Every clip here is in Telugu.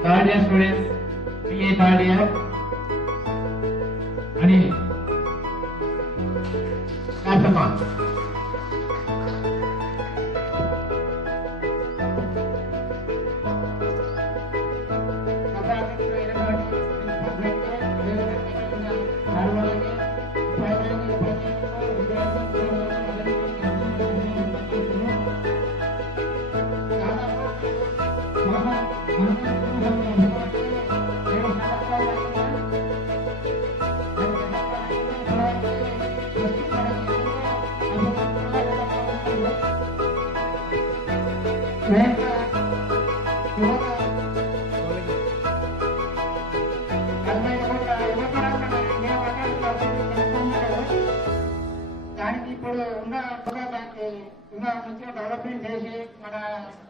Third year students, BA third year, Anil. Clap them on.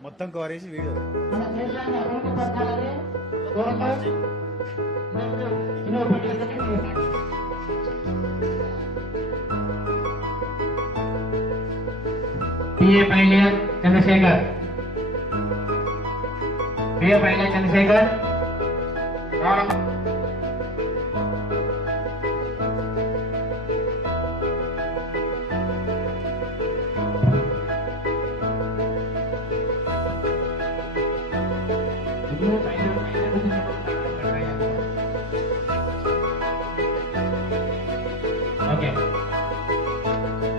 మొత్తం కవర్ చేసి video BA final year Chandrasekhar. BA final year Chandrasekhar. Okay.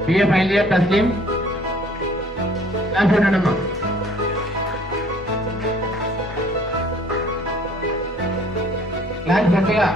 BA final year Taslim. Class కొట్టండమ్మా. క్లాస్ గట్టిగా.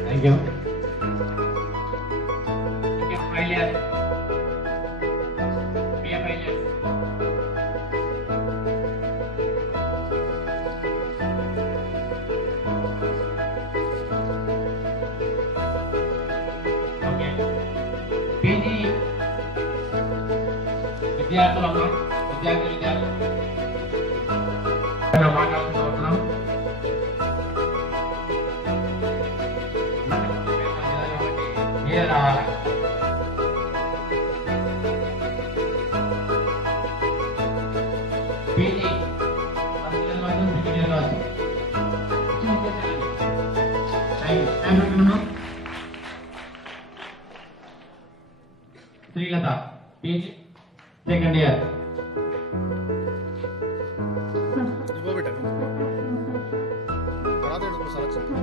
Thank you. Failure. Be a failure. Okay. PG విద్యార్థులమ్మ విద్యార్థులు మాట్లాడుతున్నాం మీద రావాలి. పీజీ ఫస్ట్ ఇయర్ కావచ్చు, సెకండ్ ఇయర్ కావచ్చు. Srilatha PG second year. తర్వాత సెలక్షన్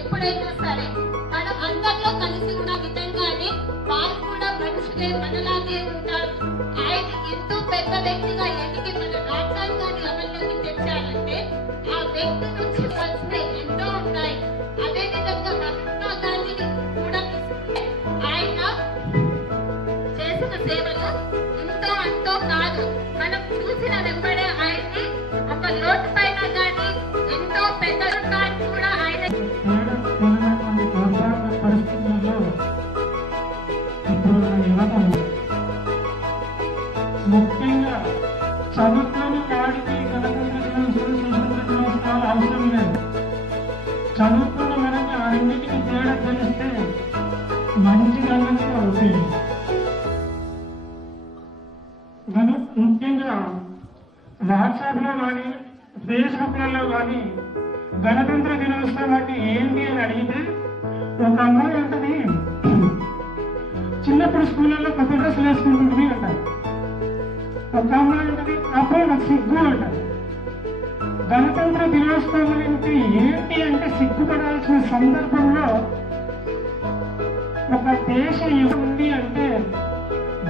ఎప్పుడైనా సరే మనం అందరిలో కలిసి ఉన్న విధంగానే వాళ్ళు కూడా మనుషులే, మనలాగే ఉంటారు. ఆయన ఎంతో పెద్ద వ్యక్తిగా ఎదిగి మన రాజ్యాంగాన్ని అమల్లోకి తెచ్చారంటే ఆ వ్యక్తి నుంచి వచ్చిన ఎన్నో ఉన్నాయి. అదే విధంగా మహాత్మా గాంధీని కూడా తీసుకుంటే ఆయన చేసిన సేవలు ఎంతో అంతో కాదు. మనం చూసిన వెంబడే ఆయన్ని ఒక లోటు పైన కానీ ఎంతో పెద్ద కూడా ఆయన పరిస్థితుల్లో ఇప్పుడు యువత ముఖ్యంగా చదువుకుని వాడికి గణతంత్ర దినోత్సవం, స్వతంత్ర దినోత్సవాలు అవసరం లేదు. చదువుకున్న మనకి ఆ రెండింటికి తేడా తెలిస్తే మంచిగా అవుతుంది. ముఖ్యంగా వాట్సాప్లో కానీ ఫేస్బుక్లలో కానీ గణతంత్ర దినోత్సవం అంటే ఏంటి అని అడిగితే ఒక అమ్మాయి ఉంటుంది, చిన్నప్పుడు స్కూళ్ళల్లో కొత్త డ్రెస్సులు వేసుకుంటుంది అంటారు. ఒక అమ్మాయి ఉంటుంది, అప్పుడు నాకు సిగ్గు అంటారు. గణతంత్ర దినోత్సవం అంటే ఏంటి అంటే సిగ్గుపడాల్సిన సందర్భంలో ఒక దేశ యువత ఉంది అంటే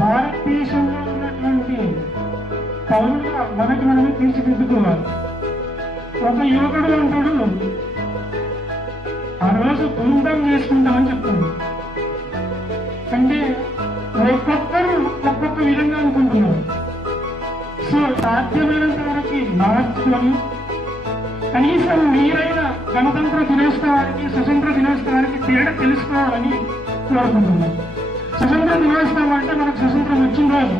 భారతదేశంలో ఉన్నటువంటి పౌరులుగా మనకి మనమే తీర్చిదిద్దుకోవాలి. ఒక యువకుడు అంటాడు, ఆ రోజు బృందం చేసుకుంటామని చెప్తాడు. అంటే ఒక్కొక్కరు ఒక్కొక్క విధంగా అనుకుంటున్నారు. సో సాధ్యమైనంత వరకు మార్చుకొని కనీసం మీరైనా గణతంత్ర దినోత్సవానికి, స్వతంత్ర దినోత్సవానికి తేడా తెలుసుకోవాలని కోరుకుంటున్నాం. స్వతంత్ర దినోత్సవం అంటే మనకు స్వతంత్రం వచ్చిన రోజు.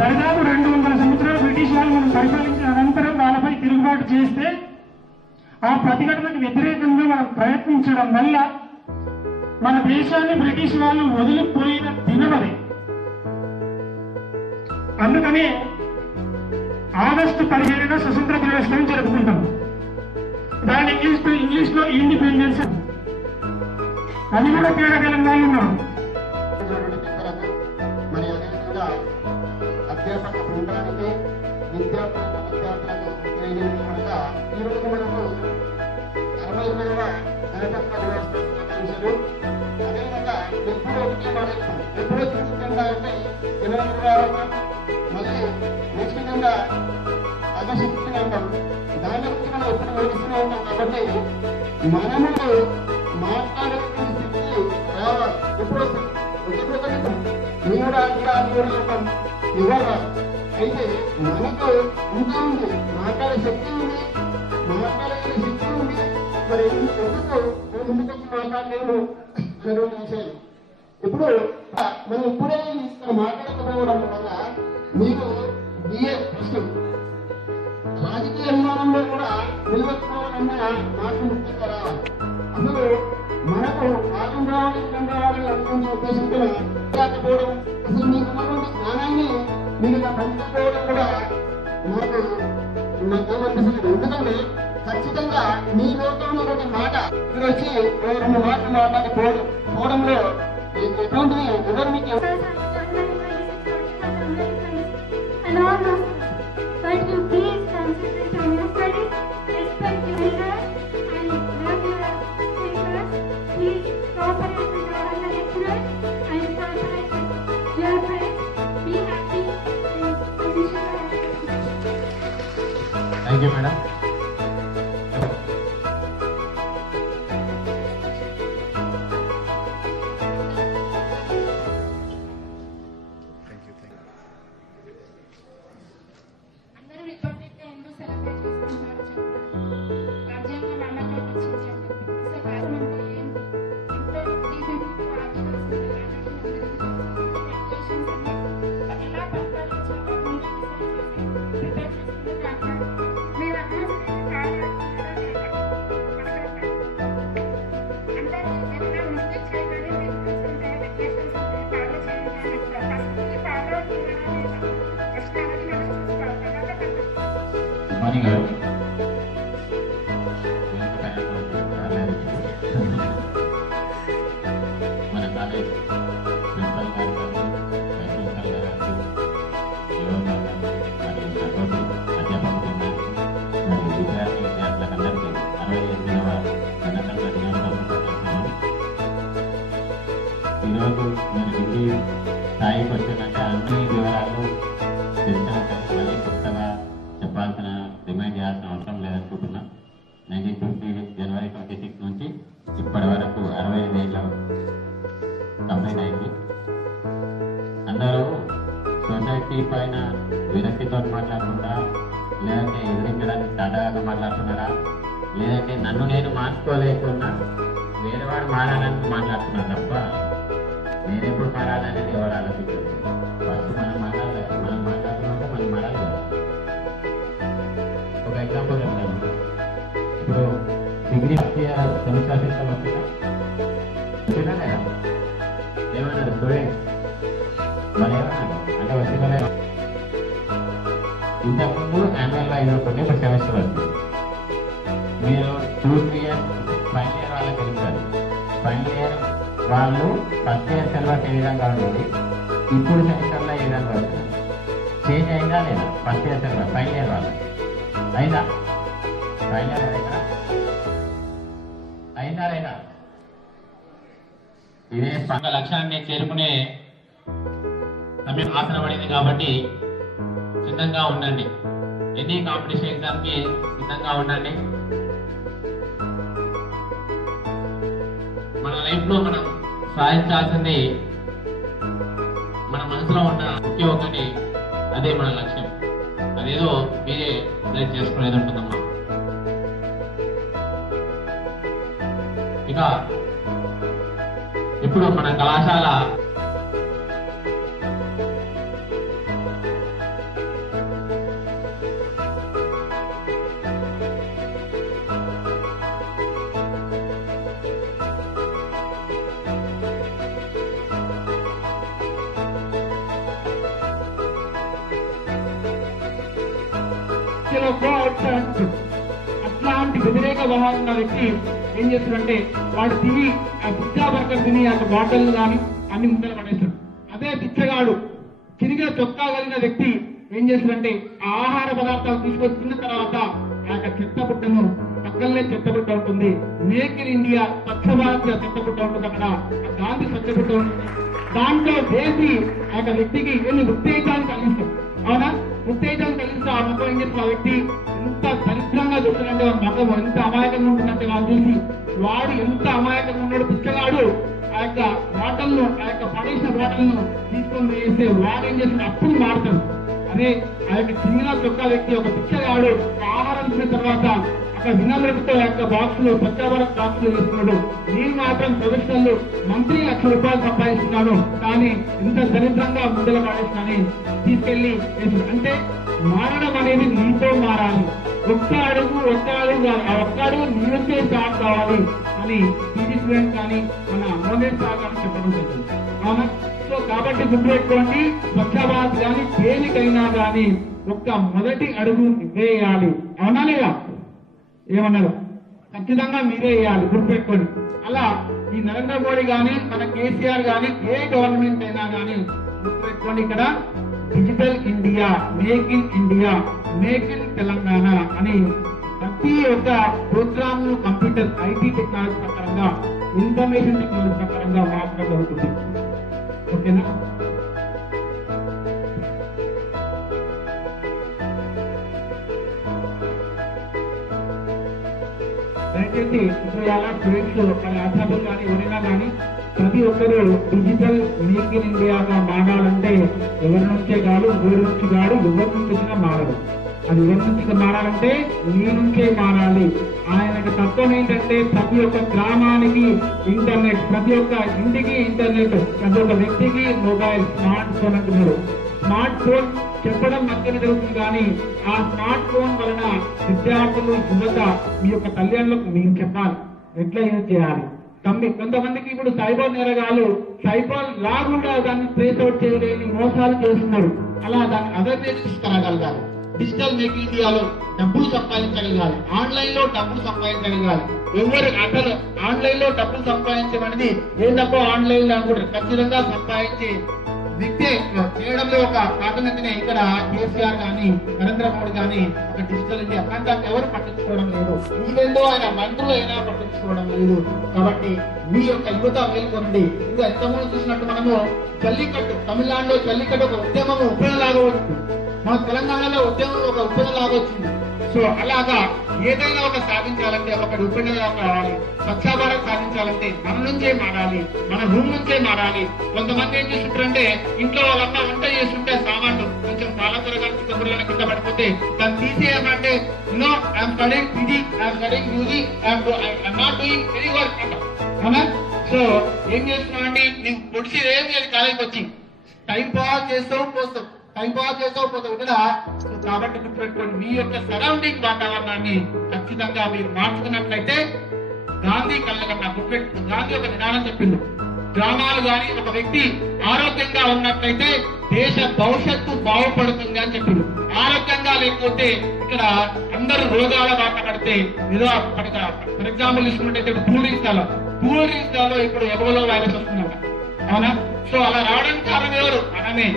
దాదాపు 200 సంవత్సరాలు బ్రిటిష్ వాళ్ళు మనం పరిపాలించిన అనంతరం వాళ్ళపై తిరుగుబాటు చేస్తే ఆ ప్రతిఘటనకు వ్యతిరేకంగా మనం ప్రయత్నించడం వల్ల మన దేశాన్ని బ్రిటిష్ వాళ్ళు వదిలిపోయిన దినమది. అందుకని ఆగస్టు 17న స్వతంత్ర దినోత్సవం జరుపుకుంటాం. దాని ఇంగ్లీష్ లో ఇండిపెండెన్స్. అది కూడా తేడా తెలంగాణ ఉన్నాం. మరి అదేవిధంగా అధ్యాపక బృందానికి విద్యార్థులకు తెలియజేయకుండా ఈరోజు మనకు 60వ గణతంత్ర దినోత్సవాలు అదేవిధంగా ఎప్పుడో చూస్తుంటా అంటే 26 మళ్ళీ నెక్స్ట్ విధంగా అభిశక్తి అంటాం. దాని గురించి మనం ఎప్పుడు వివరిస్తూనే ఉంటాం. కాబట్టి మనము మాట్లాడేటువంటి స్థితి రావాలి. ఎప్పుడు కూడా అంటాం ఇవ్వాలి. అయితే మనకు ఇంకా ఉంది, మాట్లాడే శక్తి ఉంది, మాట్లాడగల శక్తి ఉంది. మరి ఎందుకు ముందుకొచ్చి మాట్లాడలేము అనేటువంటి విషయాలు. ఇప్పుడు మనం ఇప్పుడే మాట్లాడకపోవడం వల్ల మీకు బిఏ ప్రశ్న రాజకీయ నిర్మాణంలో కూడా నిలబెట్టుకోవాలన్న మాట ముఖ్యంగా రావాలి. అసలు మనకు పాఠం రావాలని అనుకున్న ఉద్దేశంతో కాకపోవడం, అసలు మీకు ఉన్నటువంటి జ్ఞానాన్ని మీరు పంచుకోవడం కూడా నాకేమనిపిస్తుంది. ఎందుకంటే ఖచ్చితంగా మీ లోపల ఉన్నటువంటి మాట మీరు వచ్చి 2 మాటలు మాట్లాడిపోవడంలో ఎటువంటి ఎవరు మీకు but you please concentrate on your studies, respect your elders and love your teachers. Please cooperate with all the lecturers and cooperate with your friends. Be happy and wish you all the best. Thank you, madam. Morning, మన కాలేజ్ ప్రిన్సిపల్ గారు మరియు విద్యార్థులందరికీ 68వ గణతంత్ర దినోత్సవం. ఈరోజు మీరు డిగ్రీ స్థాయికి వచ్చినాక అన్ని వివరాలు తెలిసినట్టు మళ్ళీ కొత్తగా చెప్పాల్సిన డిమాండ్ చేయాల్సిన అవసరం లేదనుకుంటున్నా. 1950 జనవరి 26 నుంచి ఇప్పటి వరకు 65 ఏళ్ళ కంప్లీట్ అయింది. అందరూ సొసైటీ పైన విరక్తితో మాట్లాడకుండా, లేదంటే ఎదిరించడానికి తడగా మాట్లాడుతున్నారా, లేదంటే నన్ను నేను మార్చుకోలేకున్నా వేరేవాడు మారాలని మాట్లాడుతున్నా తప్ప నేను ఎప్పుడు మారాలనేది ఎవరు ఆలోచించదు. ఫస్ట్ మనం మాట్లాడలేదు, మనం మాట్లాడుతుంటే మనం మారాలి కదా. ఒక ఎగ్జాంపుల్ చెప్తాను. ఇప్పుడు డిగ్రీ సెమిస్టర్ సిస్టమ్ వచ్చినా లేదా ఏమన్నారు స్టూడెంట్స్ మరి ఏమన్నారు అంటే వచ్చిన ఇంతకుముందు యాన్యువల్గా అయినప్పుడు ఇప్పుడు సెమిస్టర్ వస్తుంది. మీరు 2-3 ఇయర్స్ ఫైనల్ ఇయర్ వాళ్ళకి తెలుస్తుంది. ఫైనల్ ఇయర్ వాళ్ళు ఫస్ట్ ఇయర్ సిలబస్ ఏ విధంగా ఉండేది, ఇప్పుడు సెమిస్టర్లో ఏ విధంగా వస్తుంది, చేంజ్ అయిందా లేదా? First year syllabus final year వాళ్ళు అయిందా? ఫైనల్ ఇయర్ అయిందా లేదా? ఇదే లక్ష్యాన్ని చేరుకునే సమయం ఆసన పడింది. కాబట్టి సిద్ధంగా ఉండండి. ఎన్ని కాంపిటీషన్ ఎగ్జామ్ కి సిద్ధంగా ఉండండి. మన లైఫ్ లో మనం సాధించాల్సింది మన మనసులో ఉన్న ఒకే ఒకటి, అదే మన లక్ష్యం. అదేదో మీరే డిసైడ్ చేసుకునేది ఉంటుందమ్మా. ఇక ఇప్పుడు మన కళాశాల అట్లాంటి వ్యతిరేక భావం ఉన్న వ్యక్తి ఏం చేస్తాడంటే వాడు తిని ఆ పిజ్జా బర్గర్ తిని ఆ బాటలు కానీ అన్ని ముందర పడేస్తాడు. అదే పిచ్చగాడు తిరిగే చొక్కా కలిగిన వ్యక్తి ఏం చేస్తారంటే ఆహార పదార్థాలు తీసుకొచ్చిన తర్వాత ఆ యొక్క చెత్తబుట్టను పక్కనే చెత్తబుట్ట ఉంటుంది. Make in India Swachh Bharat చెత్తబుట్ట ఉంటుంది. అక్కడ గాంధీ స్వచ్ఛబుట్ట ఉంటుంది. దాంట్లో వేసి ఆ యొక్క వ్యక్తికి ఎన్ని ఉత్తేజాన్ని కలిగిస్తాం. అవునా, ఉత్తేజాన్ని కలిగిస్తే ఆ ముఖం ఏం చేసిన ఆ వ్యక్తి ఎంత దరిద్రంగా చూస్తున్నట్టే ముఖం ఎంత అమాయకంగా ఉంటుందంటే వాళ్ళు చూసి వాడు ఎంత అమాయకంగా ఉన్నాడు పిచ్చగాడు. ఆ యొక్క బాటల్ను ఆ యొక్క పడేసిన బాటల్ను తీసుకొని వేస్తే వాడు ఏం చేసిన అప్పుడు మారుతాడు. అదే ఆ యొక్క చిన్న చొక్కా వ్యక్తి ఒక పిచ్చగాడు ఆహారం ఇచ్చిన తర్వాత అక్కడ వినమ్రతతో ఆ యొక్క బాక్స్ లో స్వచ్ఛ భారత్ బాక్స్ లో వేస్తున్నాడు. నేను మాత్రం ప్రొఫెషనల్ మంత్రి ₹1,00,000 సంపాదిస్తున్నాను కానీ ఇంత దరిద్రంగా ముందర పడేస్తున్నాని తీసుకెళ్లి వేస్తున్నాడు. అంటే మారడం అనేది నీతో మారాలి. ఒక్క అడుగు ఆ ఒక్క అడుగు నీ నుంచే స్టార్ట్ కావాలి అని పీజీ స్టూడెంట్ కానీ మన మోడల్ సార్ కానీ చెప్పడం జరిగింది. అవునా, సో కాబట్టి గుర్తుపెట్టుకోండి, స్వచ్ఛ భారత్ కానీ దేనికైనా కానీ ఒక్క మొదటి అడుగు వేయాలి. అవునా లేదా? ఏమన్నారు? ఖచ్చితంగా మీరే వేయాలి, గుర్తుపెట్టుకోండి. అలా ఈ నరేంద్ర మోడీ కానీ మన కేసీఆర్ కానీ ఏ గవర్నమెంట్ అయినా కానీ గుర్తుపెట్టుకోండి, ఇక్కడ digital India, make in India, make in Telangana అని ప్రతి ఒక్క ప్రోగ్రామ్ ను కంప్యూటర్ ఐటీ టెక్నాలజీ ప్రకారంగా ఇన్ఫర్మేషన్ టెక్నాలజీ ప్రకారంగా మార్చడం జరుగుతుంది. ఓకేనా? దయచేసి ఇప్పుడు ఎలా స్టూడెంట్స్ మన అధ్యాపకులు కానీ ఎవరైనా కానీ ప్రతి ఒక్కరూ డిజిటల్ మేక్ ఇన్ ఇండియాగా మారాలంటే ఎవరి నుంచే కాదు, ఊరి నుంచి కాదు, ఎవరి నుంచి వచ్చినా మారదు. అది ఎవరి నుంచి మారాలంటే నీ నుంచే మారాలి. ఆయన తత్వం ఏంటంటే ప్రతి ఒక్క గ్రామానికి ఇంటర్నెట్, ప్రతి ఒక్క ఇంటికి ఇంటర్నెట్, ప్రతి ఒక్క వ్యక్తికి మొబైల్, స్మార్ట్ ఫోన్ అంటున్నారు. స్మార్ట్ ఫోన్ చెప్పడం మధ్యన జరుగుతుంది కానీ ఆ స్మార్ట్ ఫోన్ వలన విద్యార్థులు, యువత, మీ యొక్క తల్లిదండ్రులకు మీరు చెప్పాలి ఎట్లా యూజ్ చేయాలి. కొంతమందికి ఇప్పుడు సైబర్ నేరగాలు సైబర్ లాగుండా దాన్ని ట్రేస్ అవుట్ చేయలేని మోసాలు చేస్తున్నారు. అలా దాన్ని అవేర్నెస్ తీసుకురాగలగాలి. డిజిటల్ మేక్ ఇండియాలో డబ్బులు సంపాదించగలగాలి, ఆన్లైన్ లో డబ్బులు సంపాదించగలగాలి. ఎవరు అసలు ఆన్లైన్ లో డబ్బులు సంపాదించమనేది ఏం తప్ప ఆన్లైన్ లో కూడా ఖచ్చితంగా సంపాదించి వ్యక్తి చేయడంలో ఒక ప్రాధాన్యతనే ఇక్కడ కేసీఆర్ కానీ నరేంద్ర మోడీ కానీ ఒక డిజిటల్ ఇండియా దాన్ని ఎవరు పట్టించుకోవడం లేదు. ఈవెందో ఆయన మంత్రులు అయినా పట్టించుకోవడం లేదు. కాబట్టి మీ యొక్క యువత మేల్కొంది. ఇంకా ఎంతమంది చూసినట్టు మనము జల్లికట్టు, తమిళనాడులో జల్లికట్టు ఒక ఉద్యమం ఉపయోగలాగా వచ్చింది, మన తెలంగాణలో ఉద్యమం ఒక ఉపయోగలాగా వచ్చింది. సో అలాగా ఏదైనా ఒక సాధించాలంటే ఒక ఉపయోగంగా రావాలి. స్వచ్ఛ భారత్ సాధించాలంటే మన నుంచే మారాలి, మన రూమ్ నుంచే మారాలి. కొంతమంది ఏం చేస్తుంటారంటే ఇంట్లో వాళ్ళంతా వంట చేస్తుంటే సామాన్లు కొంచెం పాలకూర కానీ కొబ్బరిలో కింద పడిపోతే దాన్ని తీసేయమంటే no I'm studying PG, I'm studying UG, I'm not doing any work అంట. అవునా? సో ఏం చేస్తున్నామండి, నీకు పొడిచి ఏం చేయాలి కాలేజీకి వచ్చి టైం పాస్ చేస్తావు పోస్తావు, టైం పాస్ చేస్తావు పోతావు ఇక్కడ. కాబట్టి గుర్తుపెట్టుకోండి, మీ యొక్క సరౌండింగ్ వాతావరణాన్ని ఖచ్చితంగా మీరు మార్చుకున్నట్లయితే గాంధీ కళ్ళకన్నా గుర్తుపెట్టు. గాంధీ ఒక నిదానం చెప్పింది, గ్రామాలు కానీ ఒక వ్యక్తి ఆరోగ్యంగా ఉన్నట్లయితే దేశ భవిష్యత్తు బాగుపడుతుంది అని చెప్పింది. ఆరోగ్యంగా లేకపోతే ఇక్కడ అందరూ రోగాల బాట పడితే ఏదో ఫర్ ఎగ్జాంపుల్ తీసుకున్నట్టయితే కూల్ డ్రింక్స్ లో ఇప్పుడు ఎబోలా వైరస్ వస్తుందట. అవునా? సో అలా రావడానికి కారణం ఎవరు? మనమే.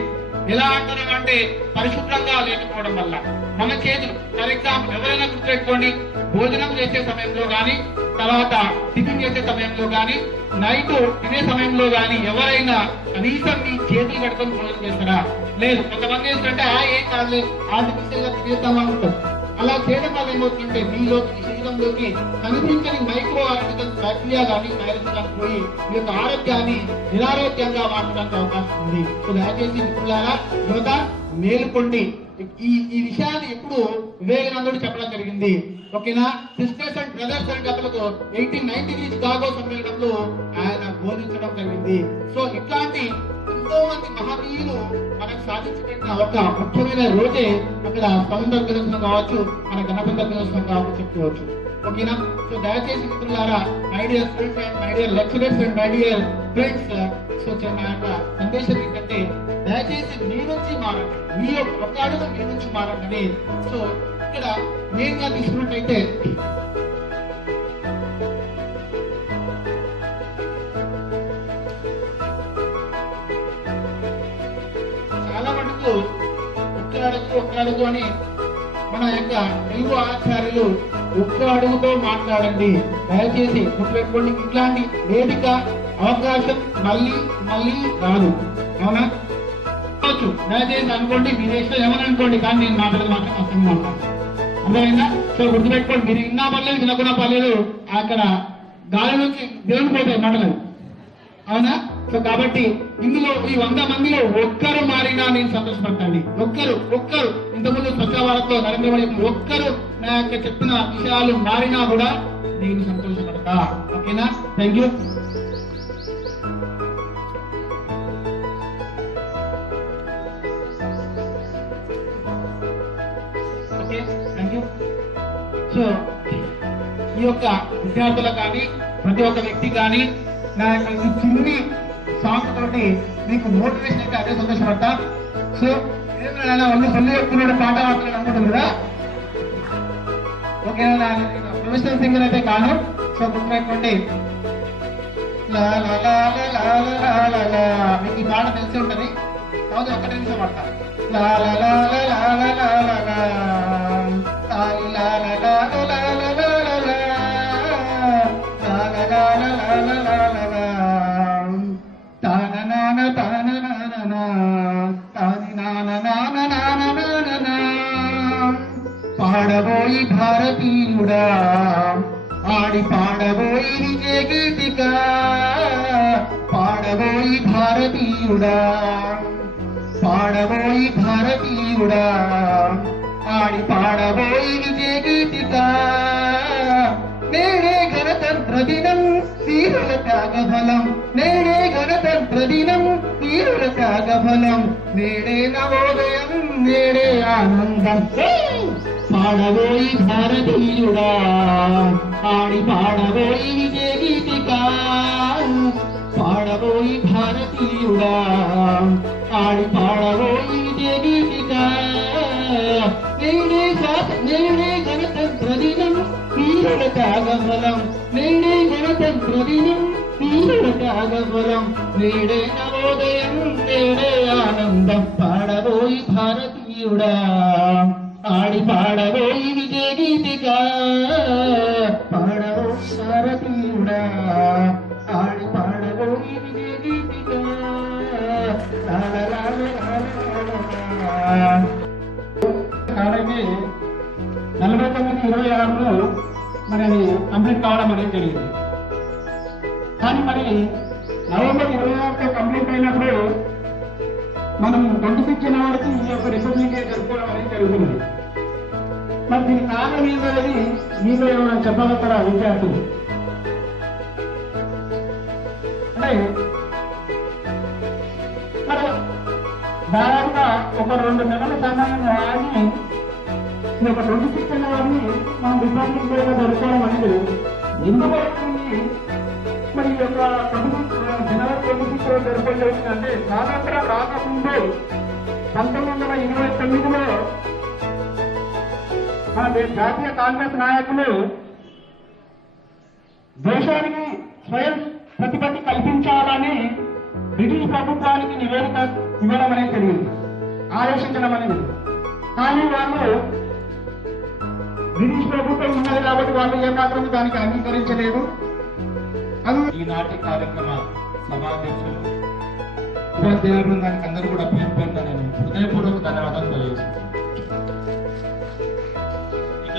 ఎలా అంటున్నాం అంటే పరిశుభ్రంగా లేకపోవడం వల్ల మన చేతులు. ఫర్ ఎగ్జాంపుల్ ఎవరైనా గుర్తుపెట్టుకోండి, భోజనం చేసే సమయంలో కానీ, తర్వాత టిఫిన్ చేసే సమయంలో కానీ, నైట్ తినే సమయంలో కానీ ఎవరైనా కనీసం మీ చేతులు కట్టుకొని భోజనం చేస్తారా? లేదు. కొంతమంది ఏంటంటే ఏం కాదు ఆర్టిఫిషియల్ గా తినేద్దామనుకుంటారు. అలా చేయడం వల్ల ఏమవుతుందంటే మీలోకి శరీరంలోకి కనిపించని మైక్రో ఆర్టికల్ బ్యాక్టీరియా కానీ వైరస్ కానీ పోయి మీ యొక్క ఆరోగ్యాన్ని నిరారోగ్యంగా మార్చడానికి అవకాశం ఉంది. సో దయచేసి మిత్రులారా, యువత మేలుకోండి. ఈ విషయాన్ని ఎప్పుడు వివేకానందుడు చెప్పడం జరిగింది. ఓకేనా? సిస్టర్స్ అండ్ బ్రదర్స్ అండ్ అతలకు 1893 చికాగో సమ్మేళనంలో ఆయన బోధించడం జరిగింది. సో ఇట్లాంటి ఎంతో మంది మహనీయులు మనకు సాధించిన ఒక ముఖ్యమైన రోజే అక్కడ స్వతంత్ర దినోత్సవం కావచ్చు, మన గణతంత్ర దినోత్సవం కావచ్చు చెప్పుకోవచ్చు. ఓకేనా? సో దయచేసి మిత్రులారా, my dear students and my dear lecturers and my dear friends, so నా యొక్క సందేశం ఏంటంటే దయచేసి మీ నుంచి మారండి, మీ ఒక్క అడుగు మీ నుంచి మారండి. సో ఇక్కడ మెయిన్ గా తీసుకున్నట్టయితే చాలా మటుకు ఒక్క అడుగు ఒక్క అడుగు అని మన యొక్క తెలుగు ఆచార్యులు ఒక్క అడుగుతో మాట్లాడండి. దయచేసి గుర్తుపెట్టుకోండి, ఇట్లాంటి వేదిక అవకాశం మళ్ళీ మళ్ళీ రాదు. అవునా? దయచేసి అనుకోండి, మీ దేశంలో ఏమని అనుకోండి, కానీ నేను మాట్లాడేది మాత్రం కష్టంగా ఉంటాను. అర్థమైందా? సో గుర్తుపెట్టుకోండి, మీరు విన్నా పర్లేదు వినకున్నా పర్లేదు, అక్కడ గాలిలోకి దేవుని పోతాయి మాటలు. అవునా? సో కాబట్టి ఇందులో ఈ 100 మందిలో ఒక్కరు మారినా నేను సంతోషపడతాండి. ఒక్కరు ఇంతకుముందు స్వచ్ఛ భారత్ లో నరేంద్ర మోడీ ఒక్కరు నా యొక్క చెప్పిన విషయాలు మారినా కూడా నేను సంతోషపడతా. ఓకేనా? Thank you. Okay, thank you. So ఈ యొక్క విద్యార్థులకు కానీ ప్రతి ఒక్క వ్యక్తి కానీ నా యొక్క ఈ చిన్ని సాంగ్ తోటి మీకు మోటివేషన్ అయితే అదే సంతోషపడతా. సో ఏమైనా వాళ్ళు పల్లె చెప్తున్నాడు, పాట పాడుతున్నాడు అనుకుంటుంది కదా. ఓకేనా? ప్రొఫెషనల్ సింగర్ అయితే కాను. సో గుర్తుపెట్టుకోండి, మీకు ఈ పాట తెలిసి ఉంటుంది. కాదు, ఒకటే నిమిషం పడతా. పాడబోయి భారతీయుడా, ఆడి పాడబోయి విజయ గీతిక, పాడబోయి భారతీయుడా, పాడబోయి భారతీయుడా, ఆడి పాడబోయి విజయ గీతిక. నేడే గణతంత్ర దినం వీరుల త్యాగఫలం, నేడే గణతంత్ర దినం వీరుల త్యాగఫలం, నేడే నవోదయం నేడే ఆనందం. పాడబోయి భారతీయుడా, ఆడి పాడబోయి విజయ గీతిక, పాడబోయి భారతీయుడా, ఆడి పాడబోయి విజయ గీతిక. నేడే గణతంత్ర దినం వీరుల త్యాగఫలం, నేడే గణతంత్ర దినం వీరుల త్యాగఫలం, నేడే నవోదయం నేడే ఆనందం. పాడబోయి భారతీయుడా, ఆడి పాడబోయి విజయ గీతిక, పాడబోయి భారతీయుడా, ఆడి పాడబోయి విజయ గీతిక. కాబట్టి 49-26లో మరి అది కంప్లీట్ కావడం అనేది తెలియదు. కానీ మరి నవంబర్ 26 కంప్లీట్ అయినప్పుడు మనం 26 జనవరికి ఈ యొక్క రిపబ్లిక్ డే జరుపుకోవడం అనేది జరుగుతుంది. మరి దీని కారణం ఏంటనేది మీలో ఏమైనా చెప్పగలుగుతారా విద్యార్థులు? అంటే మరి దాదాపుగా ఒక 2 నెలల సమయం ఆగి ఈ యొక్క 26 జనవరిని మనం రిపబ్లిక్ డేగా జరుపుకోవడం అనేది ఎందుకు అవుతుంది? మరి ఈ యొక్క జనవరి 26 జరుపుకోవడం జరుగుతుందంటే స్వాతంత్రం రాకముందు 1929లో మన జాతీయ కాంగ్రెస్ నాయకులు దేశానికి స్వయం ప్రతిపత్తి కల్పించాలని బ్రిటిష్ ప్రభుత్వానికి నివేదిక ఇవ్వడం అనేది జరిగింది, ఆదేశించడం అనేది. కానీ వాళ్ళు బ్రిటిష్ ప్రభుత్వం ఉన్నది కాబట్టి వాళ్ళు ఏమాత్రం దానికి అంగీకరించలేదు. ఈనాటి కార్యక్రమ సమావేశంలో ఉపాధ్యాయ బృందానికి అందరూ కూడా పేరు పేరున నేను హృదయపూర్వక ధన్యవాదాలు తెలియజేస్తున్నాను. ఇక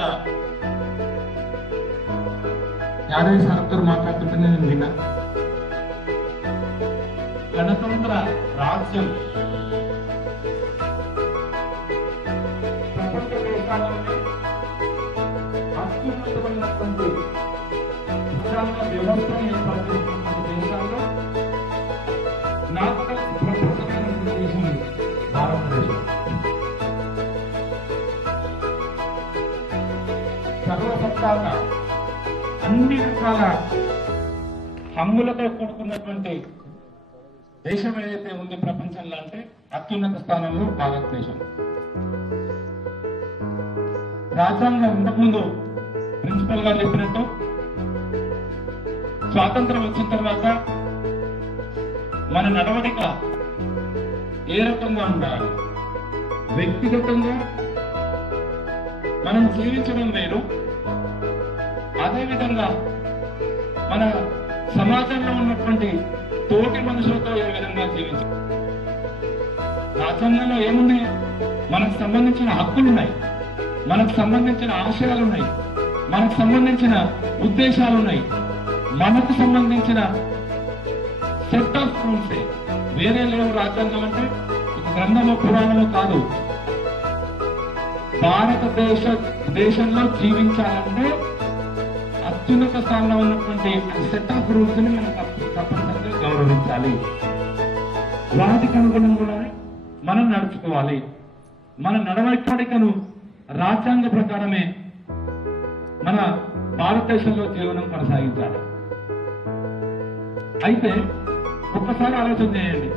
యాదవ్ సార్తో మాట్లాడుతుంటే నేను విన్నా, గణతంత్ర రాజ్యం ప్రపంచ దేశాల్లోనే అత్యున్నతమైనటువంటి వ్యవస్థను ఏర్పాటు చేసినటువంటి దేశాల్లో నాకు ప్రపంచమైనటువంటి దేశం భారతదేశం. సర్వసత్తాక అన్ని రకాల హంగులతో కూడుకున్నటువంటి దేశం ఏదైతే ఉంది ప్రపంచంలో అంటే అత్యున్నత స్థానంలో భారతదేశం. రాజ్యాంగం ఇంతకుముందు ప్రిన్సిపల్ గా చెప్పినట్టు స్వాతంత్రం వచ్చిన తర్వాత మన నడవడిక ఏ రకంగా ఉండాలి, వ్యక్తిగతంగా మనం జీవించడం వేరు, అదేవిధంగా మన సమాజంలో ఉన్నటువంటి తోటి మనుషులతో ఏ విధంగా జీవించాలి. రాజ్యాంగంలో ఏముంది? మనకు సంబంధించిన హక్కులు ఉన్నాయి, మనకు సంబంధించిన ఆశయాలు ఉన్నాయి, మనకు సంబంధించిన ఉద్దేశాలు ఉన్నాయి, మనకు సంబంధించిన సెట్ ఆఫ్ రూల్సే, వేరే లేవు. రాజ్యాంగం అంటే ఒక గ్రంథము పురాణము కాదు. భారతదేశంలో జీవించాలంటే అత్యున్నత స్థానంలో ఉన్నటువంటి సెట్ ఆఫ్ రూల్స్ ని మనం తప్పనిసరిగా గౌరవించాలి. వాటికి అనుగుణంగా మనం నడుచుకోవాలి. మన నడవడికను రాజ్యాంగ ప్రకారమే మన భారతదేశంలో జీవనం కొనసాగించాలి. అయితే ఒక్కసారి ఆలోచన చేయండి,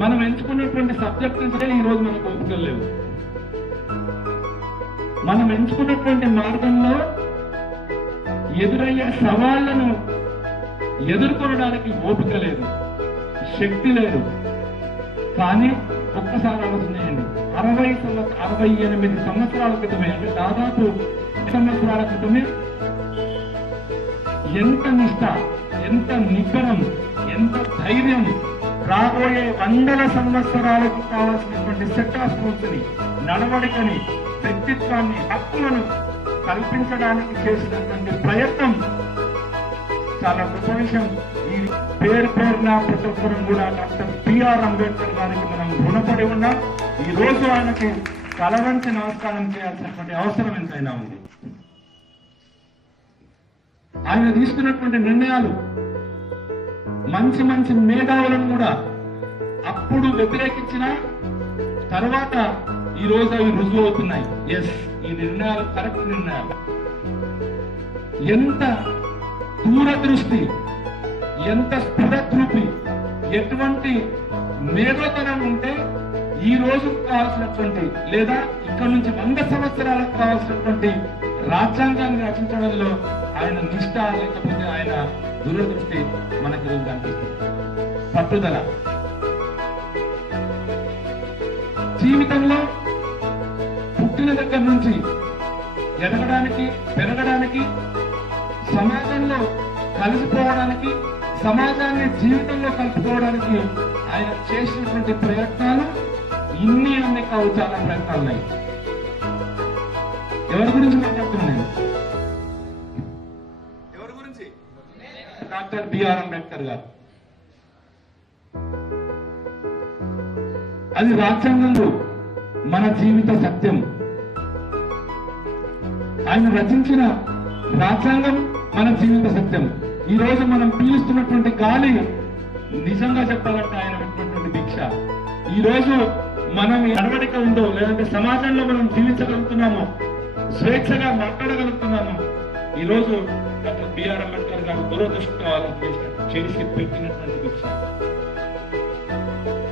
మనం ఎంచుకున్నటువంటి సబ్జెక్ట్ నుంచే ఈ రోజు మనకు ఓపికలు లేవు. మనం ఎంచుకున్నటువంటి మార్గంలో ఎదురయ్యే సవాళ్లను ఎదుర్కొనడానికి ఓపిక లేదు, శక్తి లేదు. కానీ ఒక్కసారి ఆలోచన చేయండి, 68 సంవత్సరాల క్రితమే, అంటే దాదాపు సంవత్సరాల క్రితమే ఎంత నిష్ఠ, ఎంత నిబ్బరం, ఎంత ధైర్యం, రాబోయే 100 సంవత్సరాలకు కావాల్సినటువంటి సెట్ ఆఫ్ రూల్స్ ని, నడవడికని, వ్యక్తిత్వాన్ని, హక్కులను కల్పించడానికి చేసినటువంటి ప్రయత్నం చాలా గొప్ప విషయం. ఈ పేరున ప్రతి ఒక్కరం కూడా డాక్టర్ బిఆర్ అంబేద్కర్ గారికి మనం రుణపడి ఉన్నాం. ఈ రోజు ఆయనకి తలవంచి నమస్కారం చేయాల్సినటువంటి అవసరం ఎంతైనా ఉంది. ఆయన తీసుకున్నటువంటి నిర్ణయాలు మంచి మంచి మేధావులను కూడా అప్పుడు వ్యతిరేకించిన తర్వాత ఈ రోజు అవి రుజువు అవుతున్నాయి. ఎస్, ఈ నిర్ణయాలు కరెక్ట్ నిర్ణయాలు. ఎంత దూరదృష్టి, ఎంత స్థిరదృష్టి, ఎటువంటి మేధోతనం ఉంటే ఈ రోజు కావాల్సినటువంటి లేదా ఇక్కడ నుంచి 100 సంవత్సరాలకు కావాల్సినటువంటి రాజ్యాంగాన్ని రచించడంలో ఆయన నిష్ఠ లేకపోతే ఆయన దూరదృష్టి మనకి రోజు కనిపిస్తుంది. పట్టుదల జీవితంలో పుట్టిన దగ్గర నుంచి ఎదగడానికి, పెరగడానికి, సమాజంలో కలిసిపోవడానికి, సమాజాన్ని జీవితంలో కలుపుకోవడానికి ఆయన చేసినటువంటి ప్రయత్నాలు అన్ని కావు, చాలా ప్రయత్నాలు ఉన్నాయి. ఎవరి గురించి మాట్లాడుతున్నాను? ఎవరి గురించి? డాక్టర్ బిఆర్ అంబేద్కర్ గారు. అది రాజ్యాంగంలో మన జీవిత సత్యం. ఆయన రచించిన రాజ్యాంగం మన జీవిత సత్యం. ఈ రోజు మనం పీలుస్తున్నటువంటి గాలి నిజంగా చెప్పాలంటే ఆయన పెట్టినటువంటి భిక్ష. ఈ రోజు మనం నడవడిక ఉందో, లేదంటే సమాజంలో మనం జీవించగలుగుతున్నామో, స్వేచ్ఛగా మాట్లాడగలుగుతున్నామో, ఈ రోజు డాక్టర్ బిఆర్ అంబేద్కర్ గారు దురదృష్టంతో చేసి పెట్టినటువంటి భిక్ష.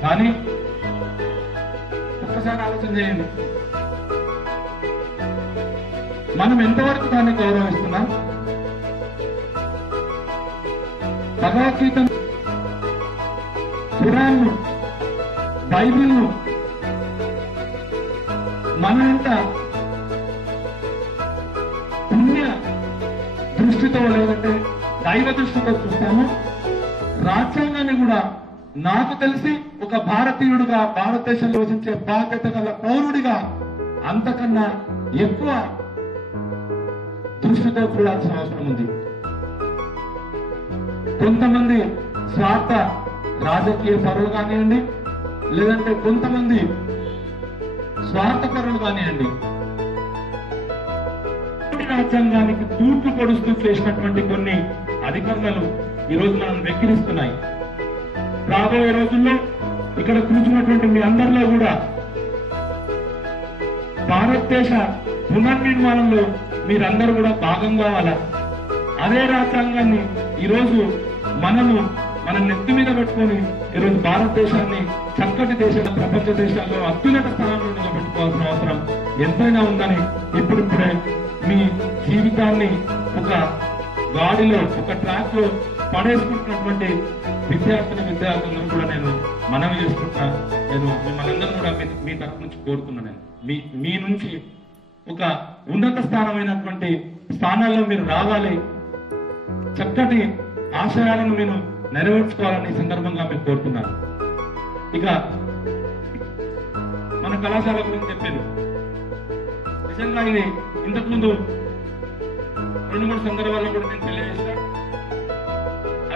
కానీ ఒక్కసారి ఆలోచన చేయండి, మనం ఎంతవరకు దాన్ని గౌరవిస్తున్నాం? భగవద్గీతను, ఖురాన్ను, బైబిల్ను మన ఎంత పుణ్య దృష్టితో లేదంటే దైవ దృష్టితో చూస్తాము. రాజ్యాంగాన్ని కూడా నాకు తెలిసి ఒక భారతీయుడిగా, భారతదేశంలో నివసించే బాధ్యత గల పౌరుడిగా అంతకన్నా ఎక్కువ దృష్టితో చూడాల్సిన అవసరం ఉంది. కొంతమంది స్వార్థ రాజకీయ పరులు కానివ్వండి, లేదంటే కొంతమంది స్వార్థ పరులు కానివ్వండి, రాజ్యాంగానికి తూట్లు పొడుస్తూ చేసినటువంటి కొన్ని అధికారులు ఈరోజు మనం వెక్కిరిస్తున్నాయి. రాబోయే రోజుల్లో ఇక్కడ కూర్చున్నటువంటి మీ అందరిలో కూడా భారతదేశ పునర్నిర్మాణంలో మీరందరూ కూడా భాగం కావాలా. అదే రాజ్యాంగాన్ని ఈరోజు మన నెత్తి మీద పెట్టుకొని ఈరోజు భారతదేశాన్ని చక్కటి దేశంలో, ప్రపంచ దేశాల్లో అత్యున్నత స్థానంలో నిలబెట్టుకోవాల్సిన అవసరం ఎంతైనా ఉందని ఇప్పుడిప్పుడే మీ జీవితాన్ని ఒక గాడిలో, ఒక ట్రాక్ లో పడేసుకుంటున్నటువంటి విద్యార్థులను కూడా నేను మనవి చేసుకుంటున్నా. నేను మిమ్మల్ని అందరూ కూడా మీ తరఫు నుంచి కోరుతున్నా. నేను మీ నుంచి ఒక ఉన్నత స్థానమైనటువంటి స్థానాల్లో మీరు రావాలి, చక్కటి ఆశయాలను మీరు నెరవేర్చుకోవాలని సందర్భంగా మీరు కోరుతున్నారు. ఇక మన కళాశాల గురించి చెప్పారు. నిజంగా ఇది ఇంతకుముందు 2-3 సందర్భాల్లో కూడా నేను తెలియజేసిన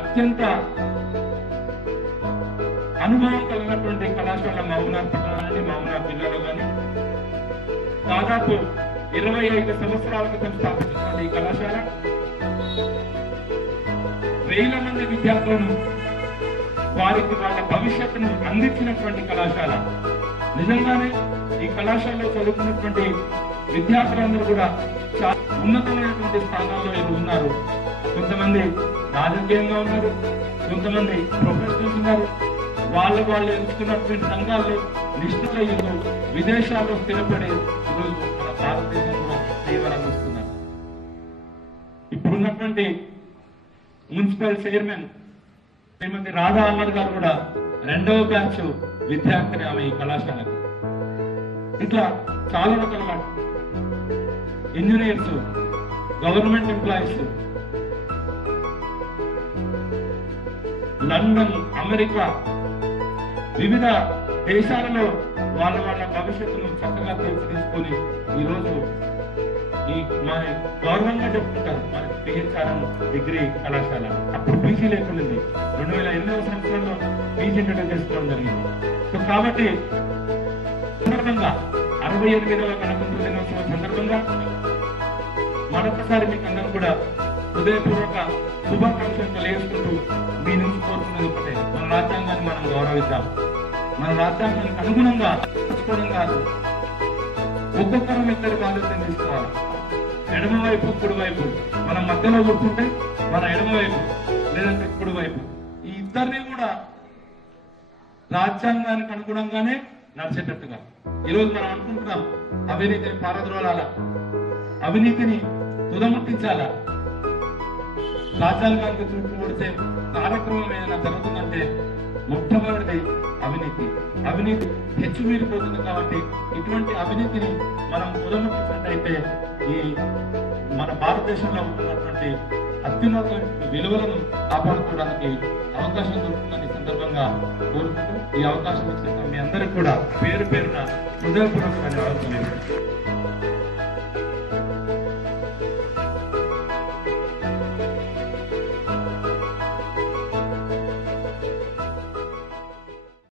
అత్యంత అనుభవం కలిగినటువంటి కళాశాల మహబూబ్నగర్ పిల్లలు కానీ దాదాపు 25 సంవత్సరాల క్రితం స్థాపించినటువంటి ఈ కళాశాల వేల మంది విద్యార్థులను వారికి వాళ్ళ భవిష్యత్తును అందించినటువంటి కళాశాల. నిజంగానే ఈ కళాశాలలో చదువుకున్నటువంటి విద్యార్థులందరూ కూడా చాలా ఉన్నతమైనటువంటి స్థానాల్లో ఉన్నారు. కొంతమంది రాజకీయంగా ఉన్నారు, కొంతమంది ప్రొఫెషనల్స్ ఉన్నారు. వాళ్ళు ఎంచుకున్నటువంటి రంగాల్లో నిష్ణులయ్యారు, విదేశాల్లో స్థిరపడి ఈరోజు మన భారతదేశంలో సేవలు అందిస్తున్నారు. ఇప్పుడున్నటువంటి మున్సిపల్ చైర్మన్ శ్రీమతి రాధా అమర్ గారు కూడా 2వ బ్యాచ్ విద్యార్థిని ఆమె ఈ కళాశాలకు. ఇట్లా చాలా రకాల engineers, government employees, London, America, వివిధ దేశాలలో వాళ్ళ భవిష్యత్తును చక్కగా తీర్చిదిద్దుకొని ఈరోజు ఈ మన గౌరవంగా చెప్పుకుంటారు మన పిహెచ్ఆర్ఎం డిగ్రీ కళాశాల. అప్పుడు పీజీ లేకుండింది. 2008వ సంవత్సరంలో పీజీ ఇంట్రడ్యూస్ చేసుకోవడం జరిగింది. సో కాబట్టి సందర్భంగా 68వ గణతంత్ర దినోత్సవం సందర్భంగా మరొకసారి మీకు అందరూ కూడా హృదయపూర్వక శుభాకాంక్షలు తెలియజేసుకుంటూ మీ నుంచి కోరుకున్నది ఒకటే, మన రాజ్యాంగాన్ని మనం గౌరవిద్దాం. మన రాజ్యాంగానికి అనుగుణంగా తీసుకోవడం కాదు, ఒక్కొక్కరం ఇద్దరి బాధ్యతను తీసుకోవాలి. ఎడమవైపు కుడివైపు మనం మధ్యలో కూర్చుంటే మన ఎడమవైపు లేదంటే కుడివైపు ఈ ఇద్దరిని కూడా రాజ్యాంగానికి అనుగుణంగానే నడిచేటట్టుగా. ఈరోజు మనం అనుకుంటున్నాం అవినీతిని పారద్రోలాల, అవినీతిని తుదముట్టించాలా, రాజ్యాంగానికి చుట్టూ కొడితే కార్యక్రమం ఏదైనా జరుగుతుందంటే మొట్టమొదటిది అవినీతి హెచ్చుమీరిపోతుంది. కాబట్టి ఇటువంటి అవినీతిని మనం తుదముట్టించినట్టయితే ఈ మన భారతదేశంలో ఉన్నటువంటి అత్యున్నత విలువలను కాపాడుకోవడానికి అవకాశం దొరుకుతుందని సందర్భంగా కోరుకుంటూ ఈ అవకాశం ఇచ్చిన మీ అందరికీ కూడా పేరు పేరున హృదయపూర్వక ధన్యవాదాలు.